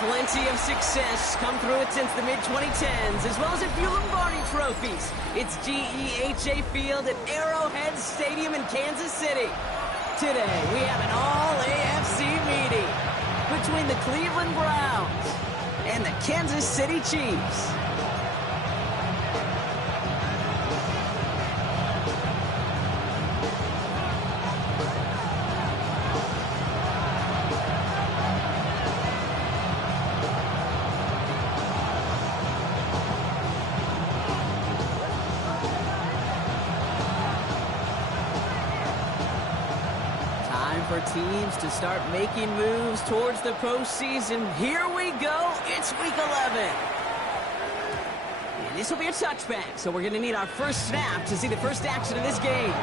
plenty of success come through it since the mid-2010s, as well as a few Lombardi trophies. It's GEHA Field at Arrowhead Stadium in Kansas City. Today, we have an all-AFC meeting between the Cleveland Browns and the Kansas City Chiefs. For teams to start making moves towards the postseason. Here we go. It's week 11. And this will be a touchback, so we're going to need our first snap to see the first action of this game.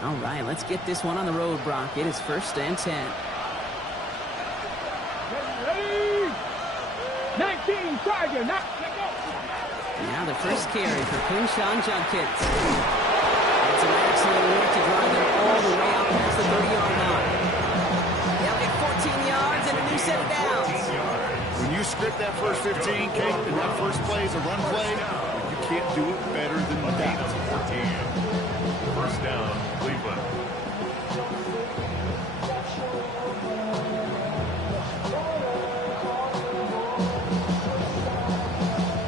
All right, let's get this one on the road, Brock. It is 1st and 10. Ready? 19, Tiger, now the first carry for Quinshon Judkins. It's an excellent work to drive them all the way out past the 30-yard line. They'll get 14 yards and a new set of downs. When you script that first 15, Kate, and that first play is a run play, you can't do it better than that. 14. First down, Cleveland.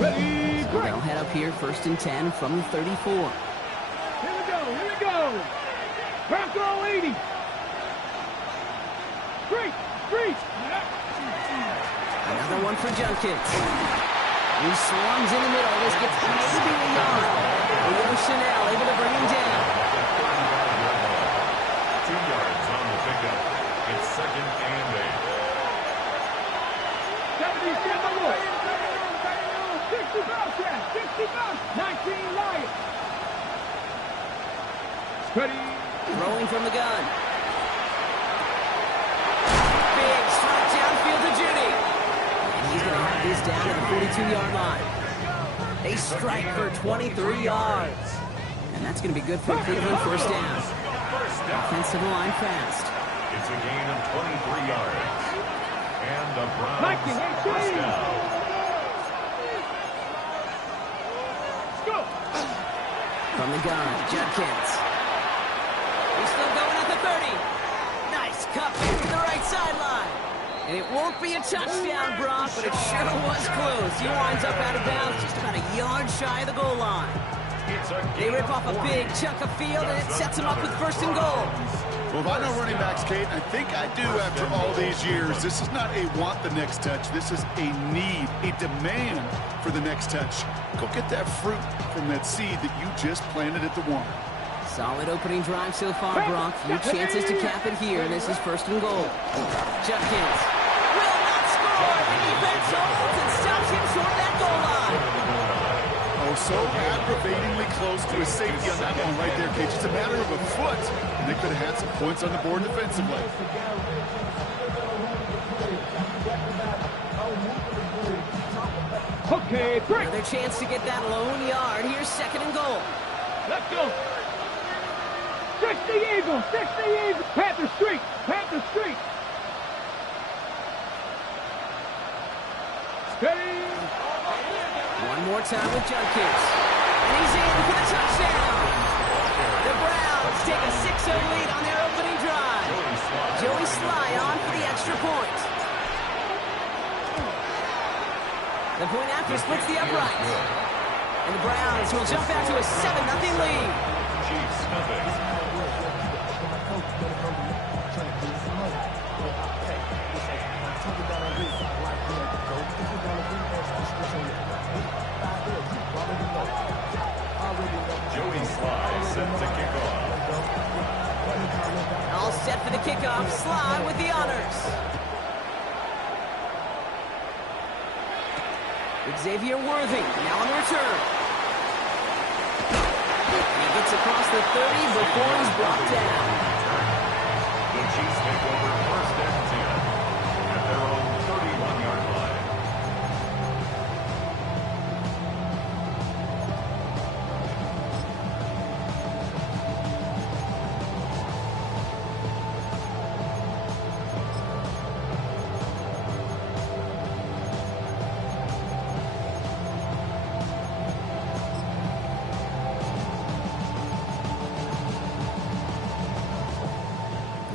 ready, So break. they'll head up here 1st and 10 from the 34. Here we go. Bronco 80. Straight. Another one for Judkins. He swarms in the middle. This gets maybe a yard. Leo Chanel able to bring him down. 2 yards on the pickup. It's 2nd and 8. 77 Wolf. 60 Bobcat. 60 Bobcat. 19 Lions. Ready. Throwing from the gun. Big strike downfield to Judy. And he's going to have this down at the 42-yard line. They strike for 23 yards. And that's going to be good for Cleveland 1st down. Offensive line fast. It's a gain of 23 yards. And the Browns Mikey, first down. Go. From the gun, Judkins. He's still going at the 30. Nice cup to the right sideline. And it won't be a touchdown, Brock, but it sure was close. He winds up out of bounds just about a yard shy of the goal line. They rip off a big chunk of field, and it sets him up with 1st and goal. Well, if I know running backs, Kate, I think I do after all these years. This is not a want the next touch. This is a need, a demand for the next touch. Go get that fruit from that seed that you just planted at the 1. Solid opening drive so far, Brock. Few chances to cap it here. This is 1st and goal. Judkins will not score. The defense holds and stops him short that goal line. Oh, so aggravatingly close to a safety on that one right there, Kate. Just a matter of a foot, and they could have had some points on the board defensively. Okay, break. Another chance to get that lone yard. Here's 2nd and goal. Let's go. 60 Eagles. Panther Street. Steady. One more time with Judkins. And he's in for the touchdown. The Browns take a 6-0 lead on their opening drive. Joey Sly on for the extra point. The point after splits the uprights. And the Browns will jump back to a 7-0 lead. Chiefs nothing. Joey Sly set to kick off. All set for the kickoff. Sly with the honors. Xavier Worthy now on the return. And he gets across the 30 before he's brought down. The Chiefs take over first and 10 at their own 31-yard line.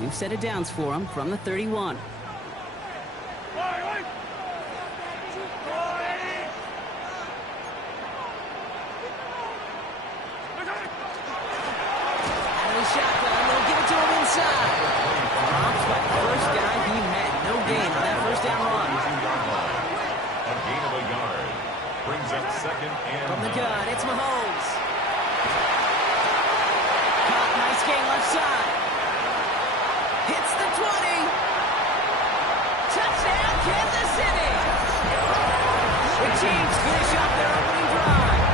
New set of downs for him from the 31. Shotgun, they'll give it to him inside. Drops by the first guy he met. No gain on that first down run. A gain of a yard. Brings up second and From the gun, it's Mahomes. Caught, nice gain left side. Hits the 20. Touchdown, Kansas City. The Chiefs finish up their opening drive.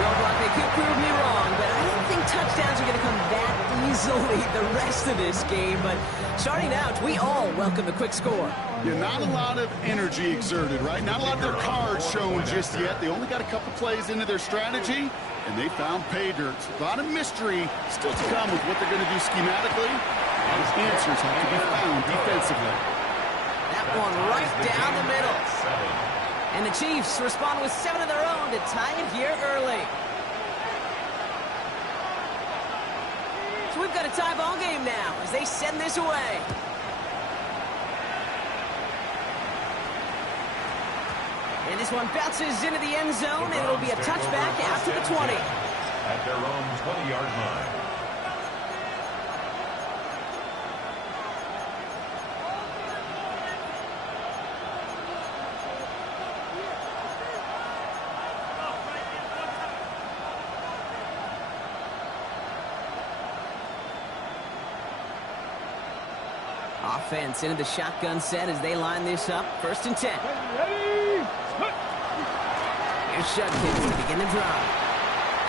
Roadblock, they could prove me wrong, but I don't think touchdowns are going to come that easily the rest of this game. But starting out, we all welcome a quick score. Yeah, not a lot of energy exerted, right? Not a lot of their cards shown just yet. They only got a couple plays into their strategy, and they found pay dirt. A lot of mystery still to come with what they're going to do schematically. Those answers have to be found defensively. That one right down the middle. And the Chiefs respond with 7 of their own to tie it here early. So we've got a tie ball game now as they send this away. And this one bounces into the end zone, and it'll be a touchback after the 20. At their own 20-yard line. Offense into the shotgun set as they line this up. 1st and 10. Here's Judkins to begin the drive.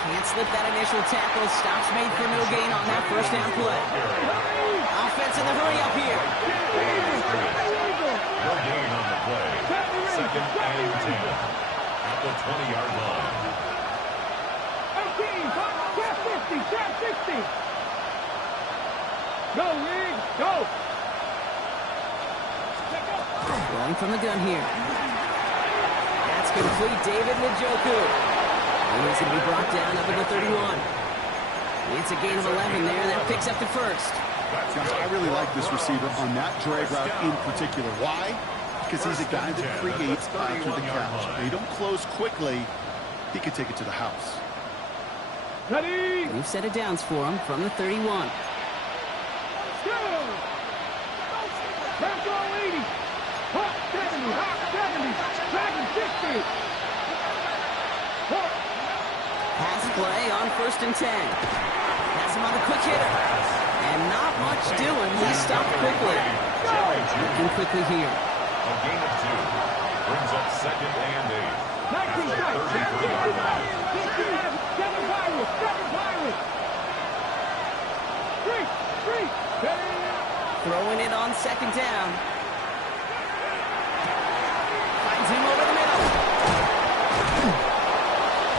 Can't slip that initial tackle. Stops made for no gain on that first down play. Offense in the hurry up here. No gain on the play. 2nd and 10 at the 20-yard line. 18, trap 50, trap 60. Go, Rig, go. Rolling from the gun here. That's complete. David Njoku. And he's going to be brought down up at the 31. It's a gain of 11 there. That picks up the first. Guys, I really like this receiver on that drag route in particular. Why? Because he's a guy that creates after the catch. They don't close quickly. He could take it to the house. Ready. New set of downs for him from the 31. Back on 80. Hot 70. Hot 70. Dragon 60. Pass play on 1st and 10. Pass him on the quick hitter. And not much doing. He stopped quickly. Looking quickly here. A gain of 2. Brings up 2nd and 8. 19 strikes. 7 Pirates. 7 Pirates. 3. Throwing it on 2nd down. Finds him over the middle.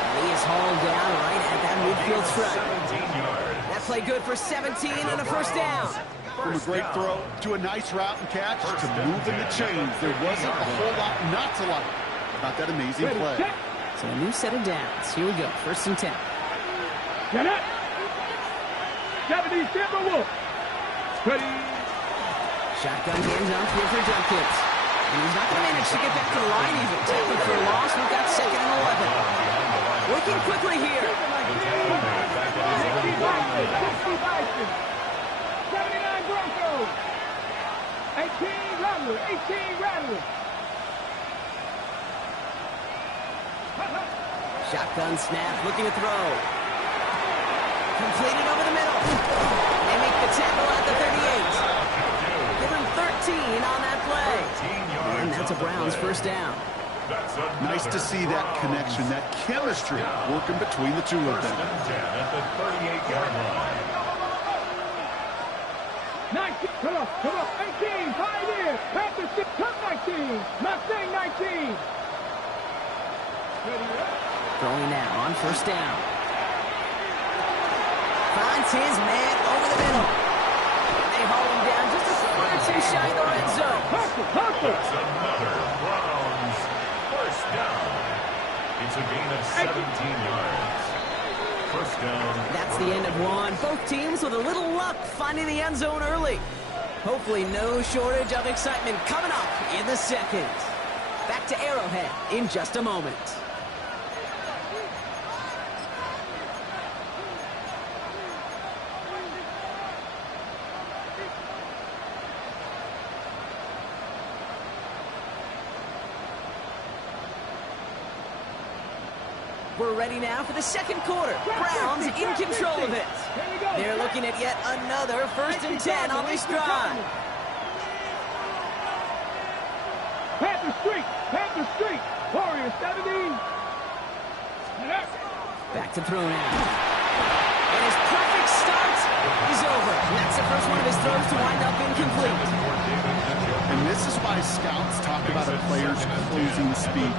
And he is hauled down right at that midfield stripe. 17 yards. That play good for 17 and a first down. From a great throw to a nice route and catch to moving the chains. There wasn't a whole lot not to like about that amazing play. So a new set of downs. Here we go. 1st and 10. Get it. 70 Timberwolves. Ready. Shotgun hands off here for Judkins. And he's not going to manage to get back to the line even. Taken for a loss. We've got 2nd and 11. Working quickly here. 60 Bison. 79 Broncos. 18 Rattler. 18 Rattler. Shotgun snap, looking to throw. Completed over the middle. They make the tackle at the 38. Give him 13 on that play. And that's a Browns first down. Nice to see that connection, that chemistry working between the two of them. First and 10 at the 38-yard line. 19, come on, 18, Pioneer, Panthers, come 19, Mustang 19. Throwing now on first down. Finds his man over the middle. They haul him down just a foot or two shy of the red zone. That's another Browns first down. It's a gain of 17 yards. First down. That's the end of one. Both teams with a little luck finding the end zone early. Hopefully no shortage of excitement coming up in the second. Back to Arrowhead in just a moment. We're ready now for the second quarter. Browns in control of it. They're looking at yet another first and 10 on this drive. Panther Street, Warriors 17. Back to throw now. And his perfect start is over. And that's the first one of his throws to wind up incomplete. And this is why scouts talk about a player's closing speed.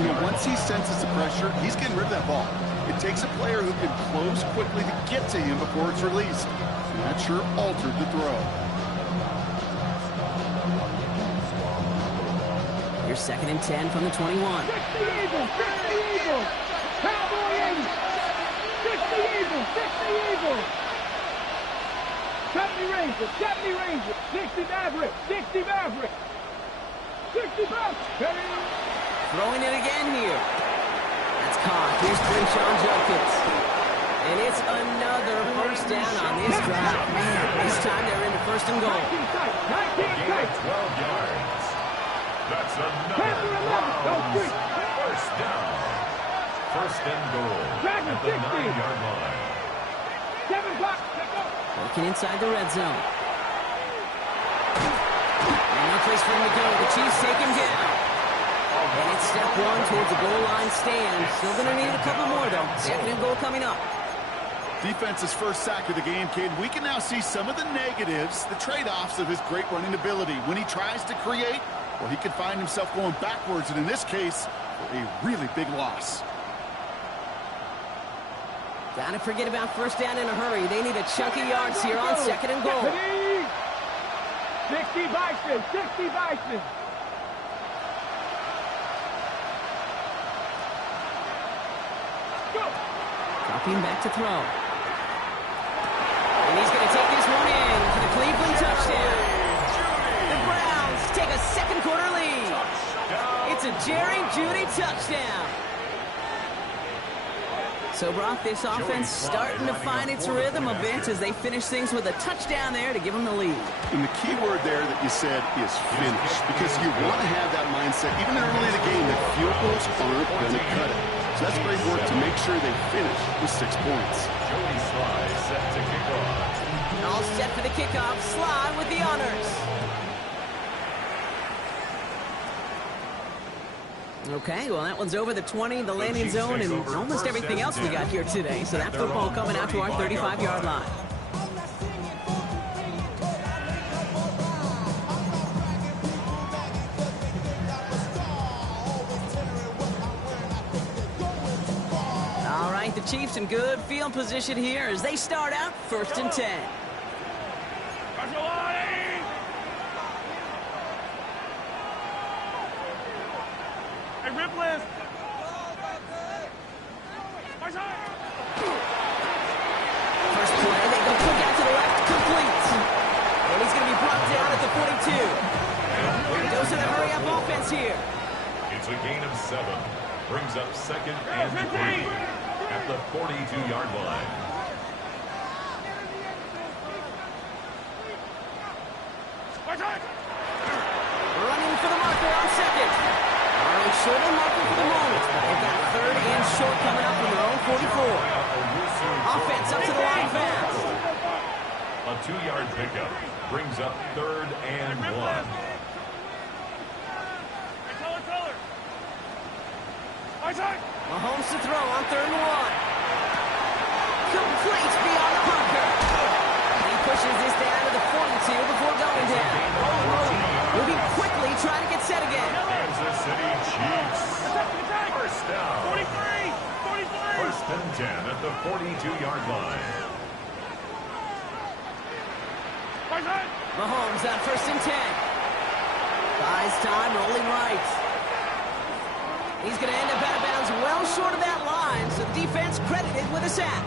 You know, once he senses the pressure, he's getting rid of that ball. It takes a player who can close quickly to get to him before it's released. And that sure altered the throw. Here's second and 10 from the 21. 60 Eagles, Cowboy 80. 60 Eagles. 70 Rangers, 60 Mavericks. 60 Bucks. Throwing it again here. That's caught. Here's Quinshawn Judkins. And it's another first down on this drive. Man, this time they're into first and goal. 19 12 yards. That's another Browns first down. First and goal at the 9-yard line. 7 o'clock. Working inside the red zone. And no place for him to go. The Chiefs take him down. And it's step one towards the goal line stand. Still going to need a couple more, though. Second and goal coming up. Defense's first sack of the game, kid. We can now see some of the negatives, the trade-offs of his great running ability. When he tries to create, well, he can find himself going backwards, and in this case, for a really big loss. Gotta forget about first down in a hurry. They need a chunk of yards here on second and goal. 60 Bison. Dropping back to throw. And he's going to take this one in for the Cleveland touchdown. The Browns take a second quarter lead. It's a Jerry Jeudy touchdown. So, Brock, this offense starting to find its rhythm a bit as they finish things with a touchdown there to give them the lead. And the key word there that you said is finish, because you want to have that mindset, even early in the game, that field goals aren't going to cut it. So that's great work to make sure they finish with 6 points. Jody Sly set to kick off. All set for the kickoff. Sly with the honors. Okay, well, that one's over the 20, the landing zone, and almost everything else we got here today. So that football coming out to our 35-yard line. All right, the Chiefs in good field position here as they start out first and 10. First play, they go quick out to the left, complete. And he's going to be brought down at the 42. Goes to the hurry-up offense here. It's a gain of 7. Brings up second and 3 at the 42-yard line. Running for the marker on second. falling short of the marker for the moment. They've got 3rd and short coming up from their own 44. Offense up to the line fast. A 2-yard pickup brings up 3rd and 1. Mahomes to throw on 3rd and 1. Complete beyond the bunker. And he pushes this down to the 42 before going down. Moving quickly, trying to get set again. Kansas City Chiefs. First down. 43. First and 10 at the 42-yard line. Mahomes on 1st and 10. Buys time, rolling right. He's going to end up out of bounds well short of that line, so the defense credited with a sack.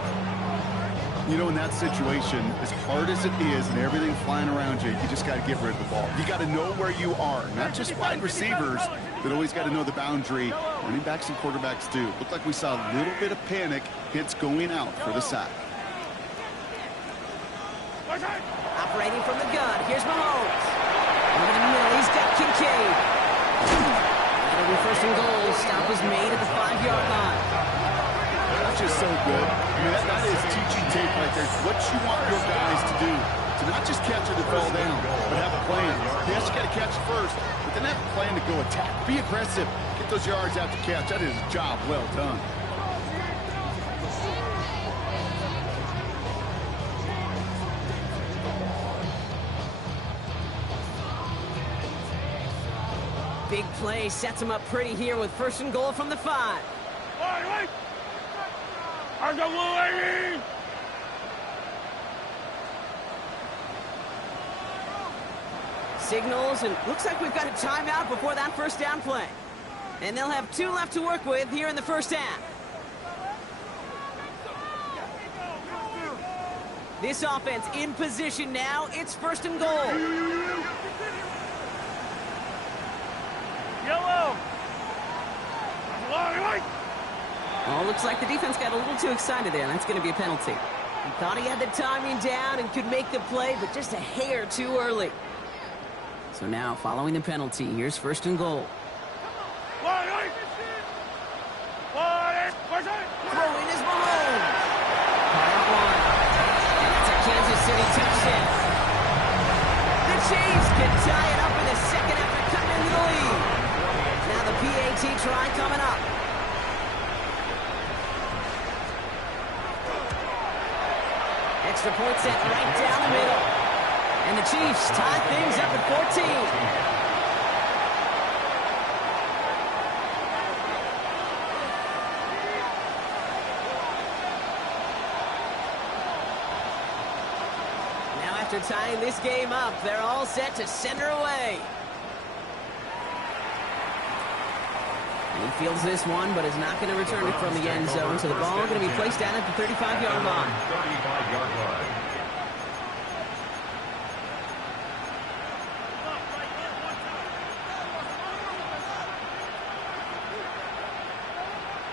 You know, in that situation, as hard as it is and everything flying around you, you just got to get rid of the ball. You got to know where you are. Not just wide receivers, but always got to know the boundary. Running backs and quarterbacks do. Looked like we saw a little bit of panic. Hits going out for the sack. Operating from the gun, here's Mahomes. Over the middle, he's got Kincaid. It'll be 1st and goal. Stop was made at the 5-yard line. That's just so good. I mean, that is teaching tape right there. It's what you want your guys to do. To not just catch it and fall down, but have a plan. Yes, you got to catch it first, but then have a plan to go attack. Be aggressive. Get those yards after catch. That is a job well done. Big play sets him up pretty here with 1st and goal from the 5. Signals, and looks like we've got a timeout before that 1st down play. And they'll have 2 left to work with here in the 1st half. This offense in position now. It's 1st and goal. Yellow. Oh, looks like the defense got a little too excited there. That's going to be a penalty. He thought he had the timing down and could make the play, but just a hair too early. So now, following the penalty, here's 1st and goal. Throw in is Mahomes. Caught one. And it's a Kansas City touchdown. The Chiefs can tie it up in the 2nd after cutting into the lead. Now the PAT try coming up. Extra point set right down the middle. And the Chiefs tie things up at 14. After tying this game up, they're all set to center away. And he fields this one, but is not going to return it from the end zone, so the ball is going to be placed down at the 35-yard line. 35-yard line.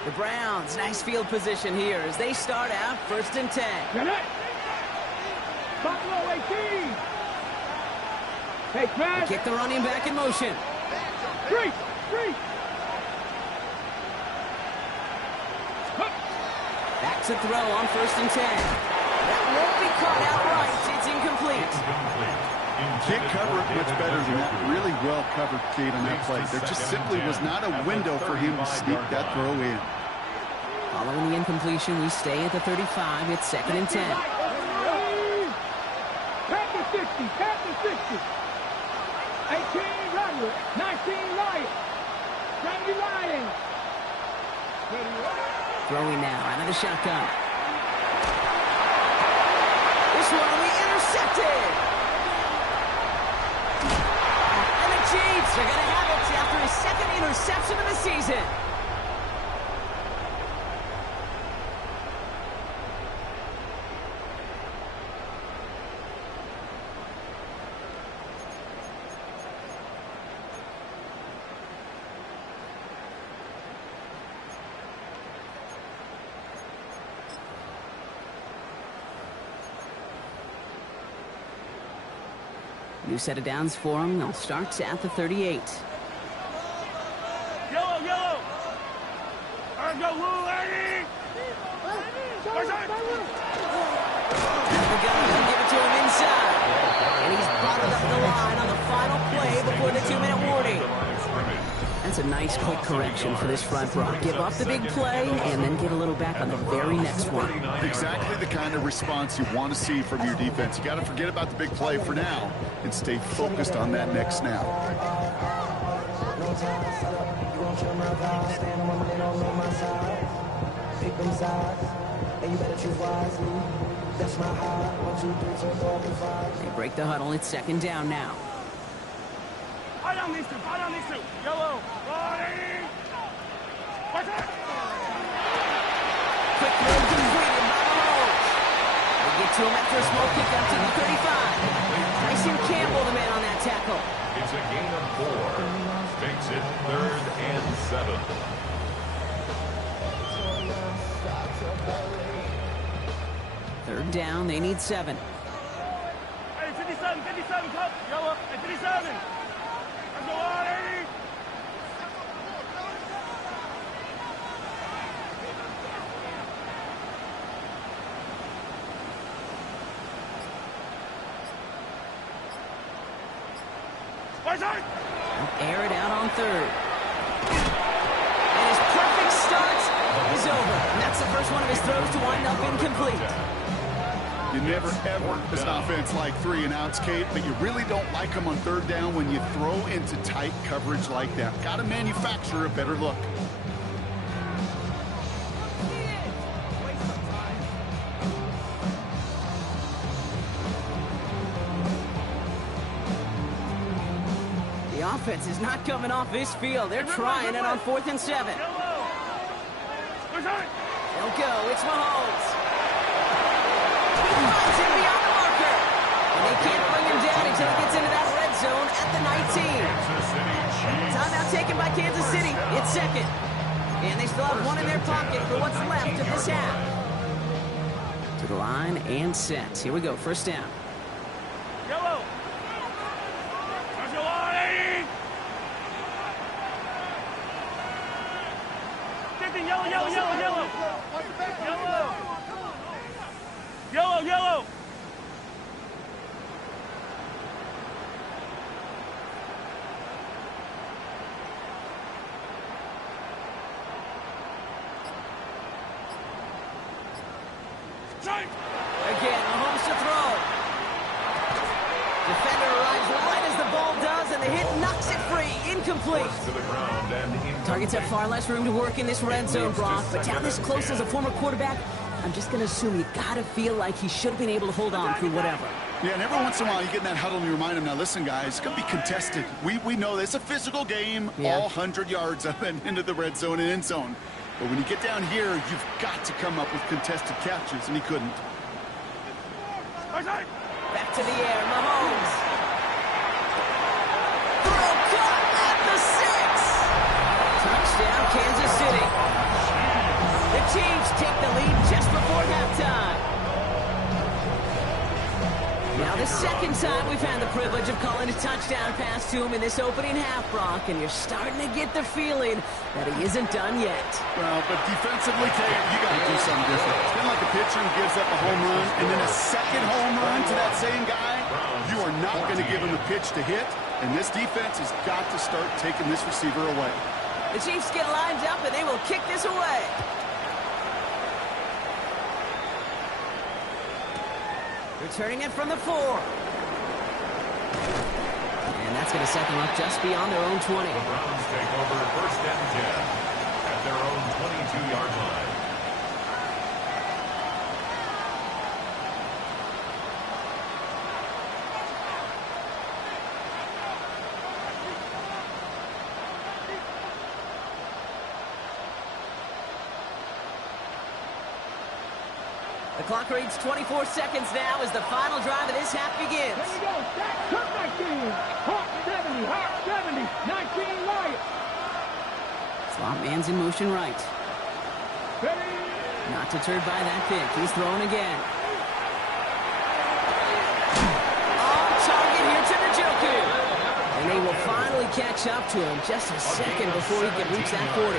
The Browns, nice field position here as they start out 1st and 10. Buffalo 18. Hey, Crash. Kick the running back in motion. Three. Back to throw on 1st and 10. That won't be caught outright. It's incomplete. Can't cover it much better than that. Really well covered, Kate, on that play. There just simply was not a window for him to sneak that throw in. Following the incompletion, we stay at the 35. It's 2nd and 10. Captain 60. 18, Roderick. 19, Lion. 70, Lion. Throwing now out of the shotgun. This one will be intercepted. And the Chiefs are going to have it after his 2nd interception of the season. New set of downs for him. They'll start at the 38. Yellow. Let's go, Lou, Eddie! Gonna give it to him inside. And he's bottled up the line on the final play before the 2-minute warning. That's a nice quick correction for this front row. Give up the big play and then get a little back on the very next one. Exactly the kind of response you want to see from your defense. You got to forget about the big play for now and stay focused on that next snap. They break the huddle. It's second down now. High on these two. Yellow. Quick move completed by Mahomes. They get to him after a small kick out to the 35. Tyson Campbell, the man on that tackle. It's a gain of 4. Makes it 3rd and 7. Third down, they need 7. Hey, 57, come. Yellow. Hey, 57. Let's go on, Eddie. Air it out on 3rd. And his perfect start is over. And that's the first one of his throws to wind up incomplete. You never, ever, as an offense, like 3 and outs, Kate, but you really don't like them on 3rd down when you throw into tight coverage like that. Got to manufacture a better look. The offense is not coming off this field. They're trying it on 4th and 7. They'll go. It's Mahomes. He finds him beyond the marker. And they can't bring him down until he gets into that red zone at the 19. Timeout taken by Kansas City. It's second. And they still have one in their pocket for what's left of this half. To the line and set. Here we go. First down. Yellow. Let's go on, Eddie. 50, yellow. Yellow. Again, Mahomes to throw. Defender arrives right as the ball does, and the hit knocks it free. Incomplete. To the ground and Targets have far less room to work in this red zone, Brock, but down this close as a former quarterback, I'm just going to assume you got to feel like he should have been able to hold on through whatever. Yeah, and every once in a while you get in that huddle and you remind them, now listen, guys, it's going to be contested. We know this. It's a physical game, all 100 yards up and into the red zone and end zone. But when you get down here, you've got to come up with contested catches, and he couldn't. Back to the air, Mahomes. Throw caught at the 6. Touchdown, Kansas City. The Chiefs take the lead just before halftime. Now the second time we've had the privilege of calling a touchdown pass to him in this opening half, Brock, and you're starting to get the feeling that he isn't done yet. Well, but defensively, Kate, you got to do something different. It's been like a pitcher who gives up a home run and then a second home run to that same guy. You are not going to give him a pitch to hit, and this defense has got to start taking this receiver away. The Chiefs get lined up, and they will kick this away. Returning it from the 4. And that's going to set them up just beyond their own 20. The Browns take over 1st and 10 at their own 22-yard line. The clock reads 24 seconds now as the final drive of this half begins. There you go. Comeback team. Hawk 70. 19 Lions. Slot man's in motion right. Ready. Not deterred by that pick. He's throwing again. On target here to Njoku. And they will finally catch up to him just a second before he can reach that 40.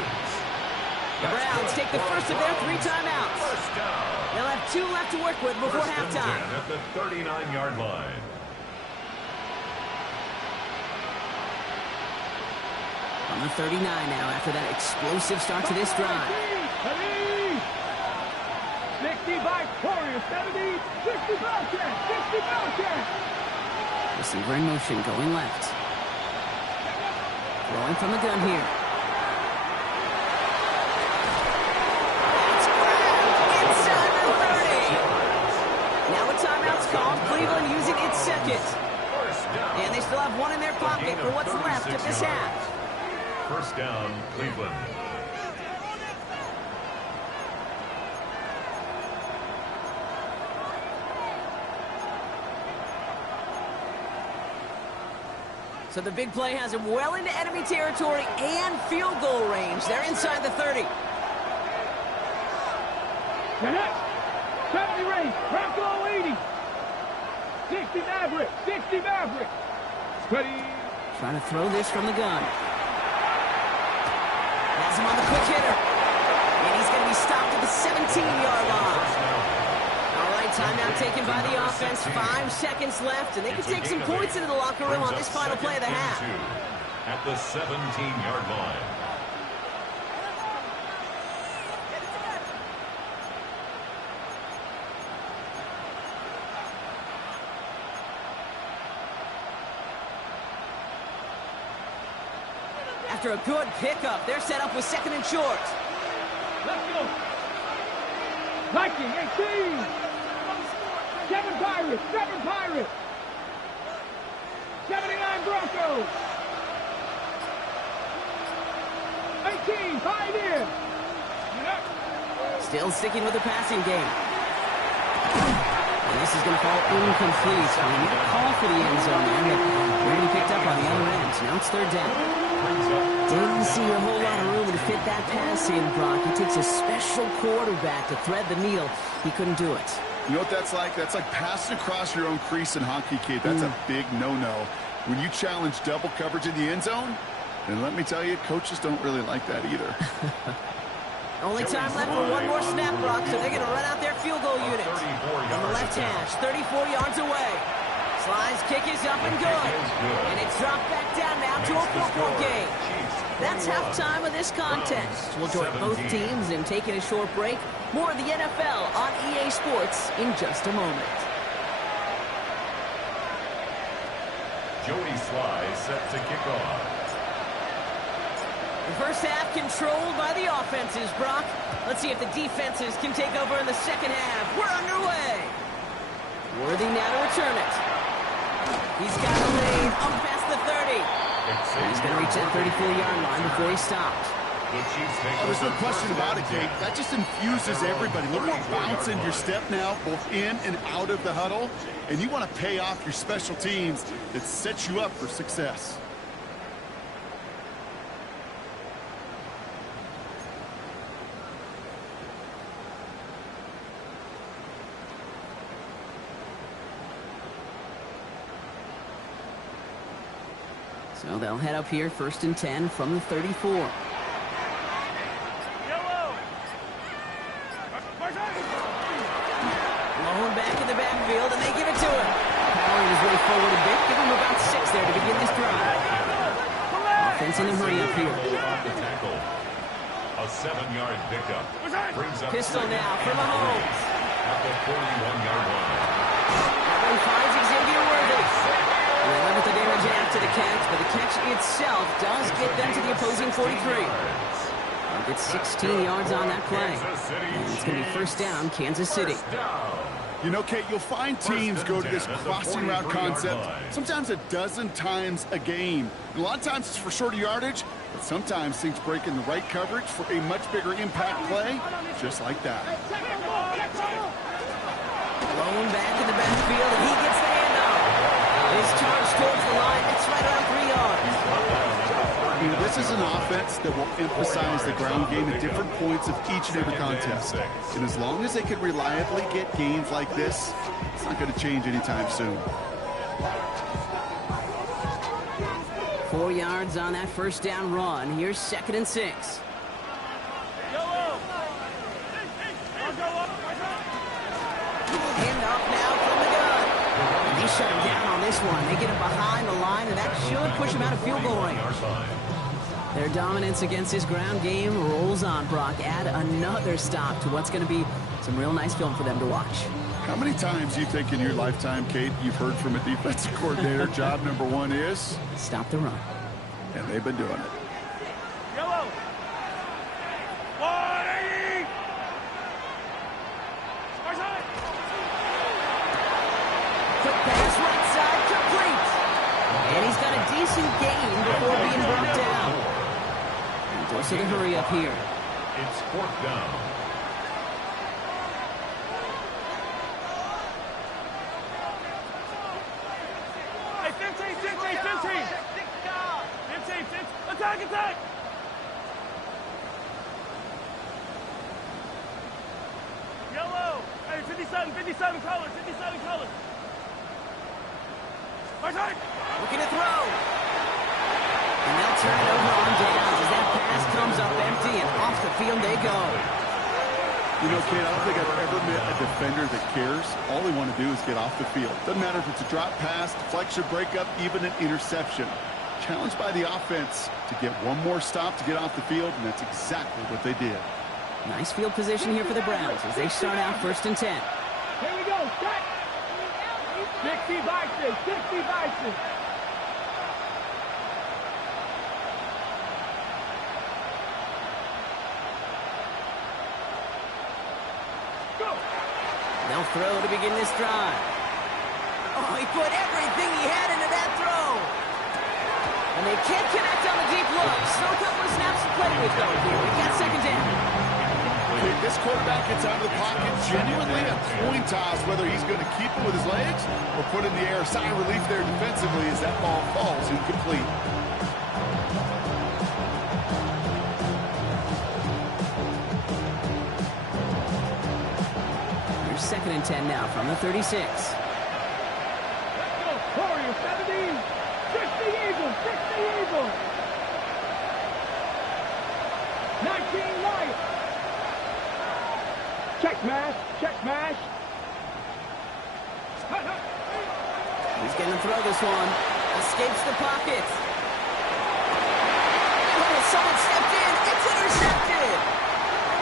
The Browns take the first of their 3 timeouts. First down. They'll have 2 left to work with before First and halftime. 10 at the 39-yard line. On the 39 now after that explosive start to this drive. 60 by Warriors, 70, 60 Belichick, 60 Belichick. Receiver in motion, going left. Throwing from the gun here. It's grabbed inside the 30. Now a timeout's called. Cleveland using its second. First down. And they still have 1 in their pocket for what's left of this half. First down, Cleveland. So the big play has him well into enemy territory and field goal range. They're inside the 30. Connect. 70 race. Bronco 80. 60 Maverick. 60 Maverick. Ready. Trying to throw this from the gun. Has him on the quick hitter. And he's going to be stopped at the 17-yard line. All right, timeout taken by the offense. 5 seconds left, and they can take some points into the locker room on this final play of the half. At the 17-yard line. After a good pickup, they're set up with 2nd and short. Let's go. Viking 18. 7 Pirates. 7 Pirates. 79 Broncos. 18 Pioneers. Still sticking with the passing game. And this is going to fall incomplete. So he made a call for the end zone there, but Brady picked up on the other end. Now it's 3rd down. Didn't see a whole lot of room to fit that pass in, Brock. It takes a special quarterback to thread the needle. He couldn't do it. You know what that's like? That's like passing across your own crease in hockey, kid. That's a big no-no. When you challenge double coverage in the end zone, and let me tell you, coaches don't really like that either. Only time left for 1 more snap, Brock, so they're going to run out their field goal unit. On the left hash, 34 yards away. Slide's kick is up and good. And it's dropped back down now to a 4-point game. That's halftime of this contest. We'll join both teams in taking a short break. More of the NFL on EA Sports in just a moment. Jody Sly set to kick off. The first half controlled by the offenses, Brock. Let's see if the defenses can take over in the second half. We're underway. Worthy now to return it. He's got a lead up past the 30. He's going to reach that 34-yard line before he stopped. There's no question about it, Kate. That just infuses everybody. A little more bounce in your step now, both in and out of the huddle. And you want to pay off your special teams that sets you up for success. So they'll head up here, 1st and 10 from the 34. Lowen back in the backfield, and they give it to him. Powering his way forward a bit. Give him about 6 there to begin this drive. Offense in a hurry up here. A 7-yard pickup. Brings up Pistol now for Mahomes. At the 41-yard line. That one finds Xavier Worthy. And they limit the damage after the catch, but the catch itself does get them to the opposing 43. They'll get 16 yards on that play. And it's going to be 1st down, Kansas City. You know, Kate, you'll find teams go to this crossing route concept sometimes a dozen times a game. And a lot of times it's for shorter yardage, but sometimes things break in the right coverage for a much bigger impact play, just like that. Lowen back in the backfield, and he gets the handoff. His charge towards the line, it's right around 3 yards. You know, this is an offense that will emphasize the ground game at different points of each and every contest. And as long as they can reliably get gains like this, it's not going to change anytime soon. 4 yards on that 1st down run. Here's 2nd and 6. shut him down on this one. They get him behind the line, and that should push him out of field goal range. Their dominance against his ground game rolls on, Brock. Add another stop to what's going to be some real nice film for them to watch. How many times do you think in your lifetime, Kate, you've heard from a defensive coordinator, job number one is? Stop the run. And they've been doing it. Yellow. 180. Quick pass, right side, complete. And he's got a decent gain before being brought down. And dose of the hurry up here. It's fourth down. Hey, 15. Attack. Yellow. Hey, 57 colors. Looking to throw. And they'll turn it over on downs as that pass comes up empty, and off the field they go. You know, Kate, I don't think I've ever met a defender that cares. All they want to do is get off the field. Doesn't matter if it's a drop pass, deflection, breakup, even an interception. Challenged by the offense to get one more stop to get off the field, and that's exactly what they did. Nice field position here for the Browns as they start out 1st and 10. Here we go. Set. 60 Bison. Go. They'll throw to begin this drive. Oh, he put everything he had into that throw. And they can't connect on the deep look. Still a couple of snaps to play with, though, here. We got 2nd down. This quarterback gets out of the pocket, genuinely a coin toss whether he's going to keep it with his legs or put it in the air. Sigh of relief there defensively as that ball falls incomplete. Here's 2nd and 10 now from the 36. Let's go. Warriors, 70. 60 Eagles. 19 Lions. Check mash. He's going to throw this one. Escapes the pocket. Oh, someone stepped in. It's intercepted.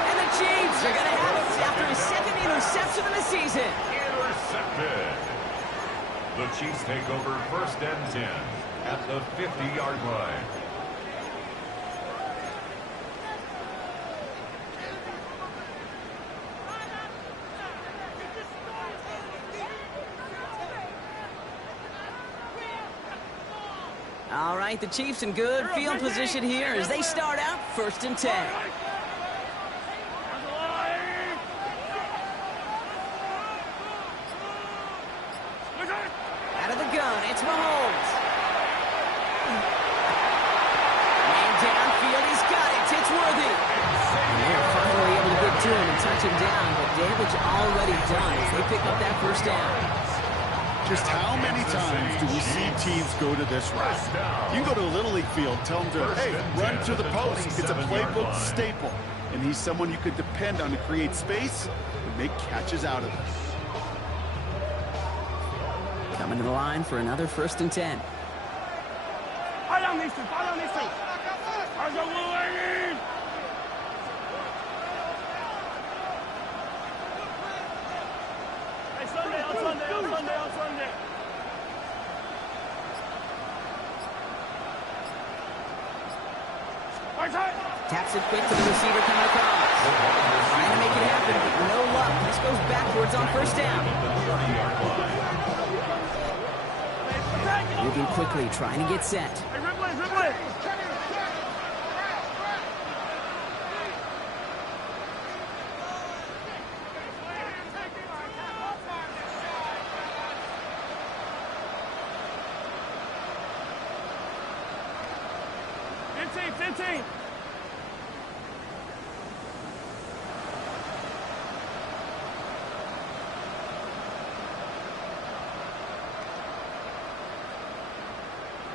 And the Chiefs are going to have it after his 2nd interception of the season. Intercepted. The Chiefs take over 1st and 10 at the 50-yard line. All right, the Chiefs in good field position here as they start out 1st and 10. Out of the gun, it's Mahomes. Man downfield, he's got it. It's Worthy. And they're finally able to get to him and touch him down, but damage already done as they pick up that 1st down. Just how many times do we see teams go to this route? You can go to a Little League field, tell them to, hey, run to the post. It's a playbook staple. And he's someone you could depend on to create space and make catches out of it. Coming to the line for another 1st and 10. Fall down these two. Let's go, Wolverine. Hey, Sunday. Taps it quick to the receiver coming across. Trying to make it happen, but no luck. This goes backwards on 1st down. Moving quickly, trying to get set. Hey, Ripley. Fifteen.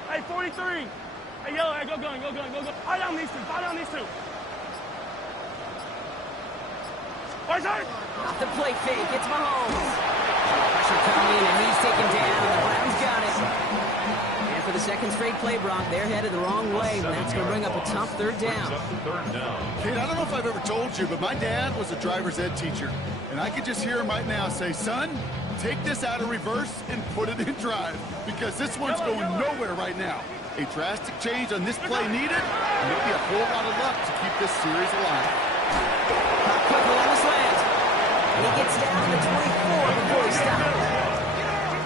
Hey, 43. Hey, yellow, hey, go gun. Fall down these two. Off the play fake, it's Mahomes. Pressure coming, and he's taken down. second straight play, Brock. They're headed the wrong way, and that's going to bring up a tough third down. Kate, I don't know if I've ever told you, but my dad was a driver's ed teacher, and I could just hear him right now say, son, take this out of reverse and put it in drive, because this one's going nowhere right now. A drastic change on this play needed, and maybe a whole lot of luck to keep this series alive. Not quickly on the slant. And he gets down to the 24 before he stops.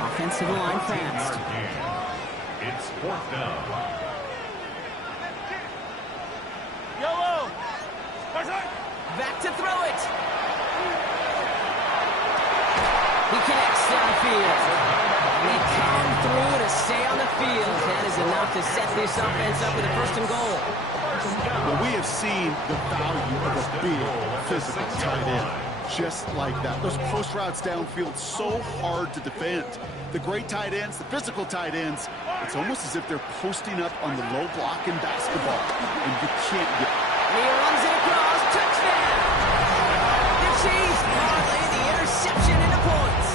Offensive line fast. It's fourth down. Yellow. Back to throw it. He connects downfield. And they come through to stay on the field. That is enough to set this offense up with a first and goal. Well, we have seen the value of a big physical tight end. Just like that. Those post routes downfield, so hard to defend. The great tight ends, the physical tight ends, it's almost as if they're posting up on the low block in basketball, and you can't get. And he runs it across. Touchdown! The Chiefs parlay the interception into points.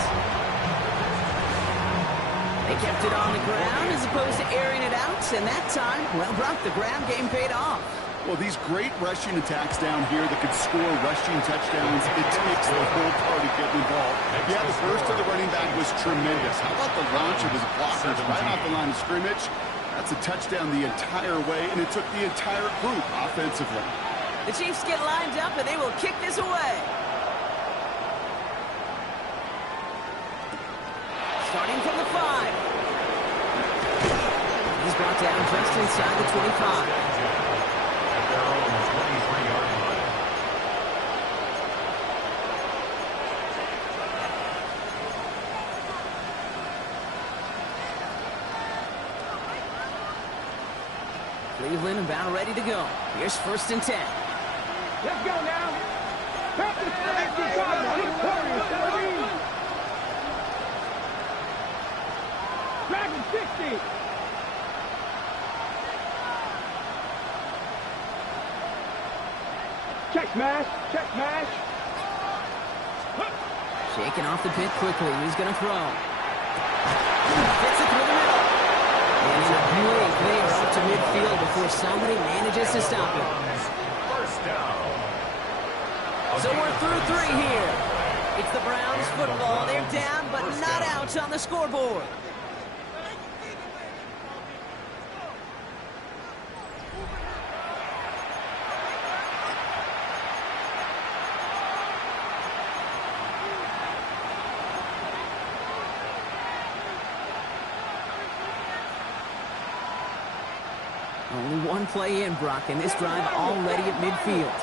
They kept it on the ground as opposed to airing it out, and that time, well, Brock, the ground game paid off. Well, these great rushing attacks down here that could score rushing touchdowns, it takes the whole party getting involved. Yeah, the burst of the running back was tremendous. How about the launch of his blockers right off the line of scrimmage? That's a touchdown the entire way, and it took the entire group offensively. The Chiefs get lined up, and they will kick this away. Starting from the 5. He's brought down just inside the 25. Their own 23-yard line. Cleveland about ready to go. Here's first and 10. Let's go now. Back to Dragon 60. Check smash. Check smash. Shaking off the pit quickly. He's going to throw. Fits it through the middle. And in a hurry, they are up to midfield before somebody manages to stop him. First down. So we're through 3 here. It's the Browns football. They're down, but not out on the scoreboard. Only one play in, Brock, and this drive already at midfield.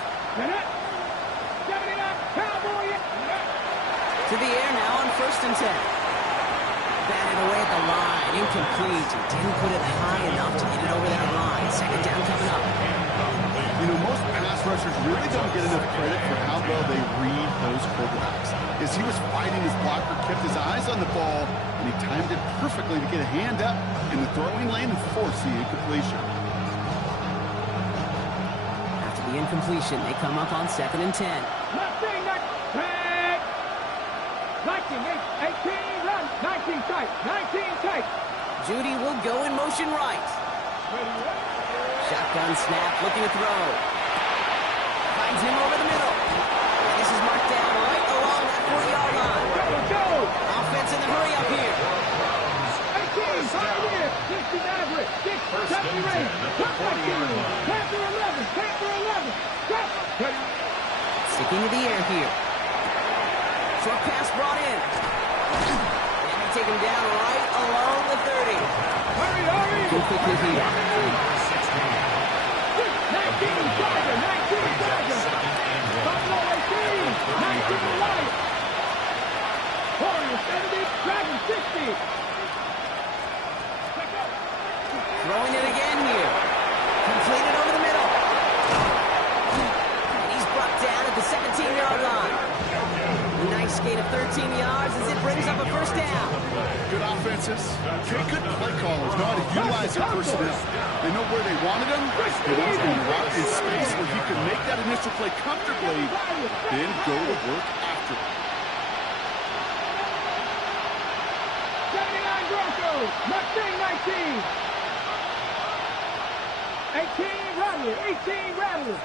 To the air now on first and 10. Batted away at the line, incomplete. He didn't put it high enough to get it over that line. Second down coming up. You know, most pass rushers really don't get enough credit for how well they read those quarterbacks. As he was fighting his blocker, kept his eyes on the ball, and he timed it perfectly to get a hand up in the throwing lane and force the incompletion. After the incompletion, they come up on second and 10. 18, run. 19 tight. 19 tight. Judy will go in motion right. Shotgun snap, looking to throw. Finds him over the middle. And this is marked down right along that 40-yard line. Go. Offense in the hurry up here. 18, Pioneer. 60 average. 6, 70 range. Panther 11. Panther 11. Stop. Sticking to the air here. Short pass brought in. And they take him down right along the 30. Hurry, hurry. Go quickly here. 19, Tiger. 19, Tiger. Buffalo 18. 19 right. Warrior 70. Dragon 60. Throwing it again here. Completed over the middle. And he's brought down at the 17-yard line. Nice gain of 13 yards as it brings up a first down. Good offenses. Good play callers know how to utilize their personnel. They know where they wanted him. They wanted him to route in space where he could make that initial play comfortably, then go to work after it. 79 Broncos. Mustang 19. 18, Rattler. 18, Rattler.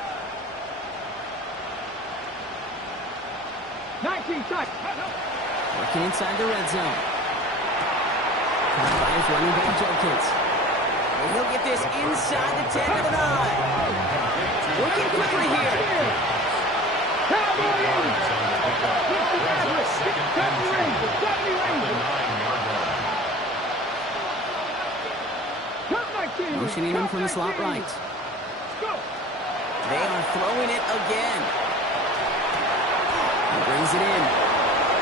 19, tight. Working inside the red zone. Lions running back Judkins. And he'll get this inside the 10 to the 9. Working quickly here. Cowboys! 70 Rangers. 70 Rangers. Motioning him from the slot right. They are throwing it again. He brings it in.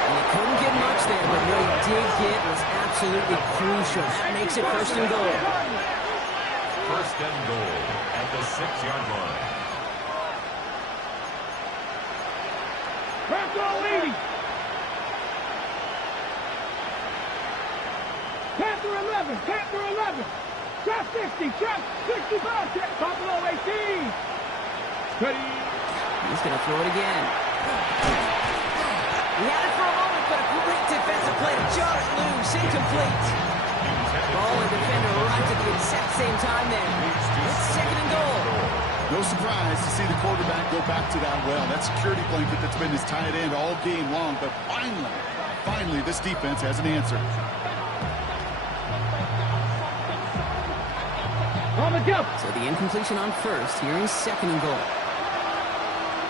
And he couldn't get much there, but what he did get was absolutely crucial. That makes it first and goal. First and goal at the 6-yard line. Crack all 80. Panther 11. Panther 11. Trap 60. Trap 65. Buffalo 18. Ready. He's going to throw it again. He had it for a moment, but a great defensive play to jar it loose. Incomplete. Ball and defender arrived at the exact same time there. It's second and goal. No surprise to see the quarterback go back to that well. That security blanket that's been his tight end all game long. But finally, this defense has an answer. On the jump. So the incompletion on first. Here is second and goal.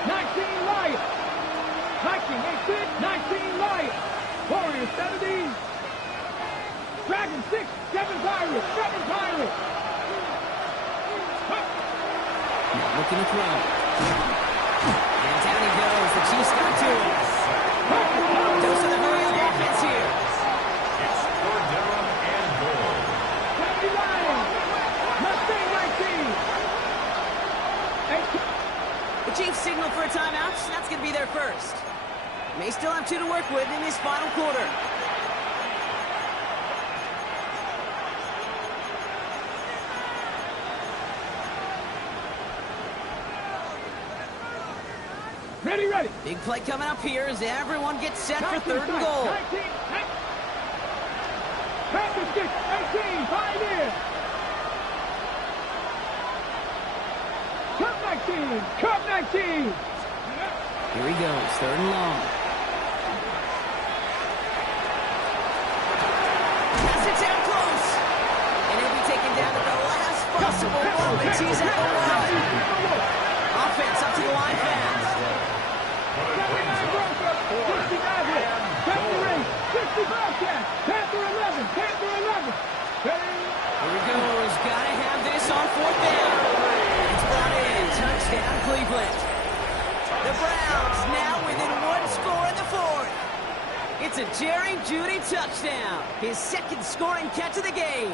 19 Lions. 19, 18, 19 Lions. Warriors 70. Dragon 6, 7 Pirates. 7 Pirates. Now looking to throw. And down he goes. The Chiefs got to him. Dose of the hurry up offense here. It's third down and goal. 70 Lions. Mustang 19. The Chiefs signal for a timeout. That's going to be their first. May still have 2 to work with in this final quarter. Ready. Big play coming up here as everyone gets set for third and goal. 19. Panther 6, 18, Pioneer. Cup 19, Cup 19. Here he goes, third and long. Pass it down close. And he'll be taken down at the last possible moment. He's at the line. Offense up to the line fast. 79 Broncos, 60 Maverick, 70 Race, 60 Bobcat, Panther 11, Panther 11. Ready? Here he goes, gotta have this on fourth down. It's brought in, touchdown Cleveland. The Browns now within 1 score in the fourth. It's a Jerry Jeudy touchdown, his second scoring catch of the game.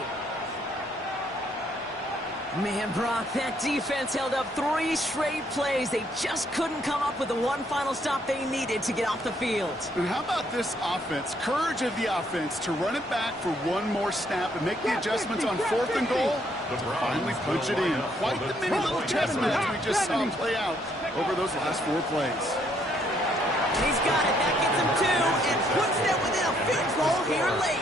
Man, Brock, that defense held up 3 straight plays. They just couldn't come up with the one final stop they needed to get off the field. And how about this offense? Courage of the offense to run it back for one more snap and make the adjustments on fourth and goal to finally punch it in. Quite the mini little chess match we just saw play out over those last 4 plays. And he's got it. That gets him 2 and puts them within a field goal here late.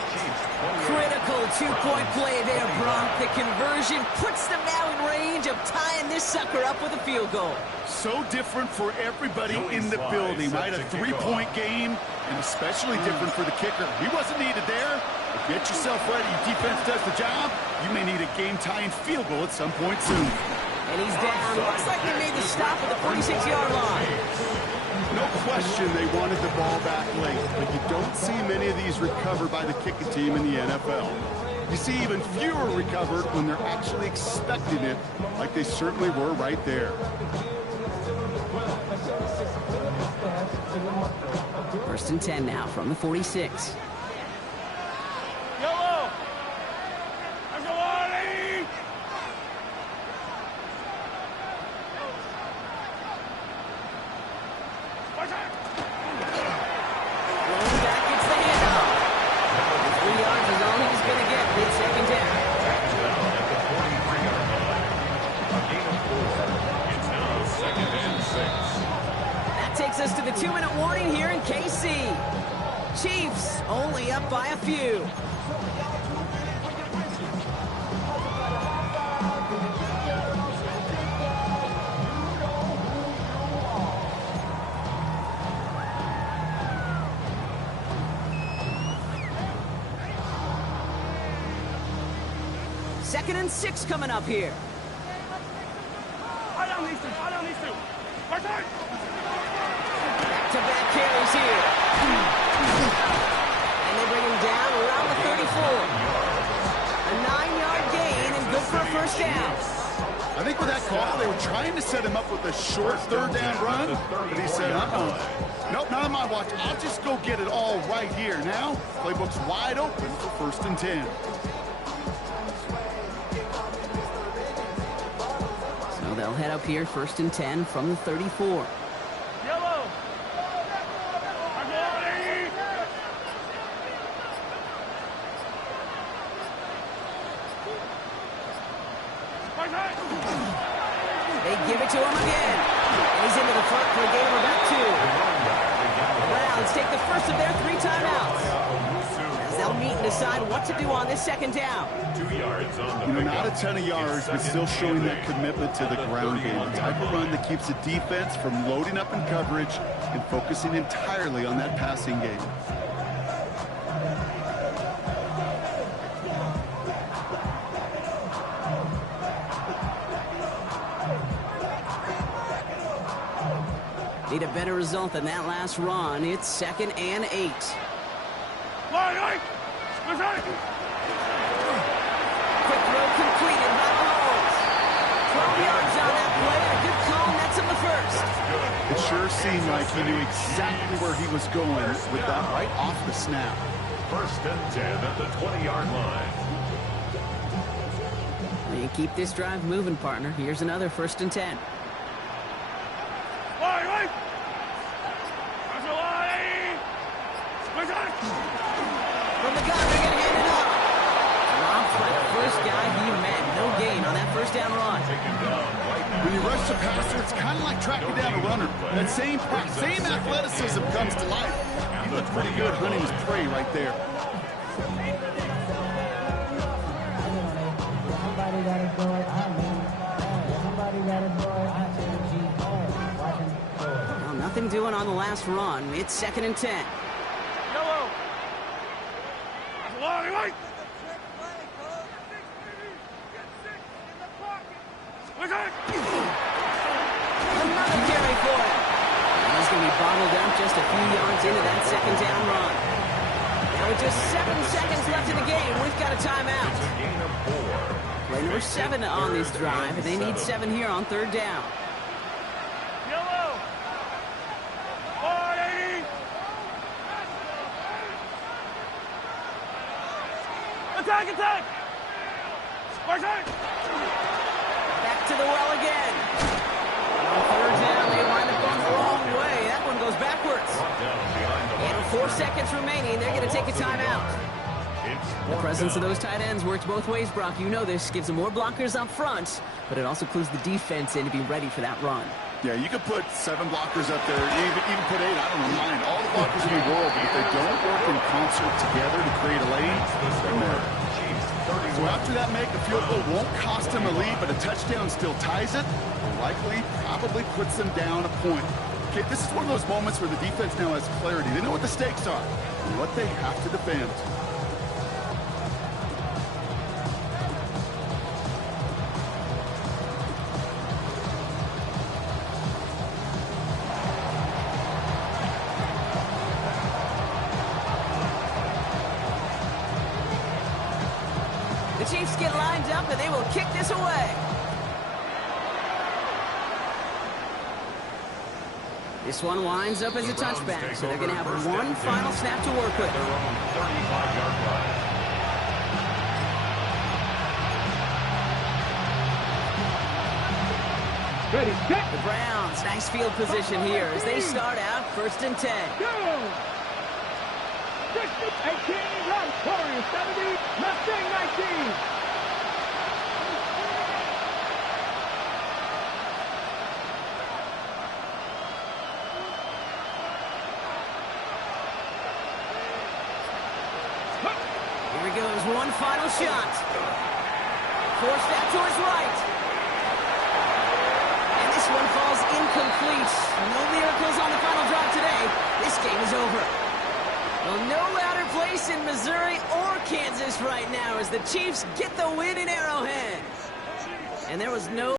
Critical 2-point play there, Brock. The conversion puts them now in range of tying this sucker up with a field goal. So different for everybody in the building, right? A 3-point game, and especially different for the kicker. He wasn't needed there. But get yourself ready. Your defense does the job. You may need a game-tying field goal at some point soon. And he's down. Looks like they made the stop at the 46-yard line. No question they wanted the ball back late, but you don't see many of these recovered by the kicking team in the NFL. You see even fewer recovered when they're actually expecting it, like they certainly were right there. First and 10 now from the 46. Yellow. Let's go, Ollie. Rolling back, gets the handoff. 3 yards is all he's going to get. It's second down. It's now second and 6. That takes us to the 2-minute warning here in KC. Chiefs only up by a few. 2nd and 6 coming up here. Back-to-back carries here. And they bring him down around the 34. A 9-yard gain and good for a first down. I think with that call, they were trying to set him up with a short 3rd down run, but he said, nope, not on my watch. I'll just go get it all right here. Now, playbook's wide open for 1st and 10. So they'll head up here, 1st and 10 from the 34. Yellow. They give it to him again. And he's into the front for a gain of about 2. The Browns take the first of their 3 timeouts. As they'll meet and decide what to do on this 2nd down. 2 yards on the Not a ton of yards, but still showing that commitment to the ground game. The type of run that keeps the defense from loading up in coverage and focusing entirely on that passing game. Need a better result than that last run. It's 2nd and 8. Quick throw completed by Mahomes. 12 yards on that play, and a good call nets him the first. It sure seemed like he knew exactly where he was going with that right off the snap. 1st and 10 at the 20-yard line. You keep this drive moving, partner. Here's another 1st and 10. From the gun, they're going to hand it off. Dropped by the first guy he met. No gain on that 1st down run. When you rush the passer, it's kind of like tracking down a runner. That same athleticism comes to life. He looked pretty good hunting his prey right there. Well, nothing doing on the last run. It's 2nd and 10. Yellow. Another carry for him. And he's going to be bottled up just a few yards into that 2nd down run. Now with just 7 seconds left in the game, we've got a timeout. Gain of 4. Play number 7 on this drive, and they need 7 here on 3rd down. Yellow. 480. Attack! Back to the well again. On 3rd down, they wind up going the wrong way. That one goes backwards. And with 4 seconds remaining, they're going to take a timeout. The presence of those tight ends works both ways, Brock. You know this. Gives them more blockers up front, but it also clues the defense in to be ready for that run. Yeah, you could put 7 blockers up there, even put 8, I don't mind. All the blockers in the world, but if they don't work in concert together to create a lane, they're mad. So after that make, the field goal won't cost them a lead, but a touchdown still ties it, or likely probably puts them down a point. Okay, this is one of those moments where the defense now has clarity. They know what the stakes are and what they have to defend. The Chiefs get lined up, and they will kick this away. This one winds up as a touchback, so they're going to have one final snap to work with. 35-yard line. Ready, set. The Browns, nice field position here as they start out 1st and 10. Go! 60, 18, right. Warriors 70, Mustang 19. Here he goes, one final shot. Forced out to his right. And this one falls incomplete. No miracles on the final drive today. This game is over. Well, no louder place in Missouri or Kansas right now as the Chiefs get the win in Arrowhead. And there was no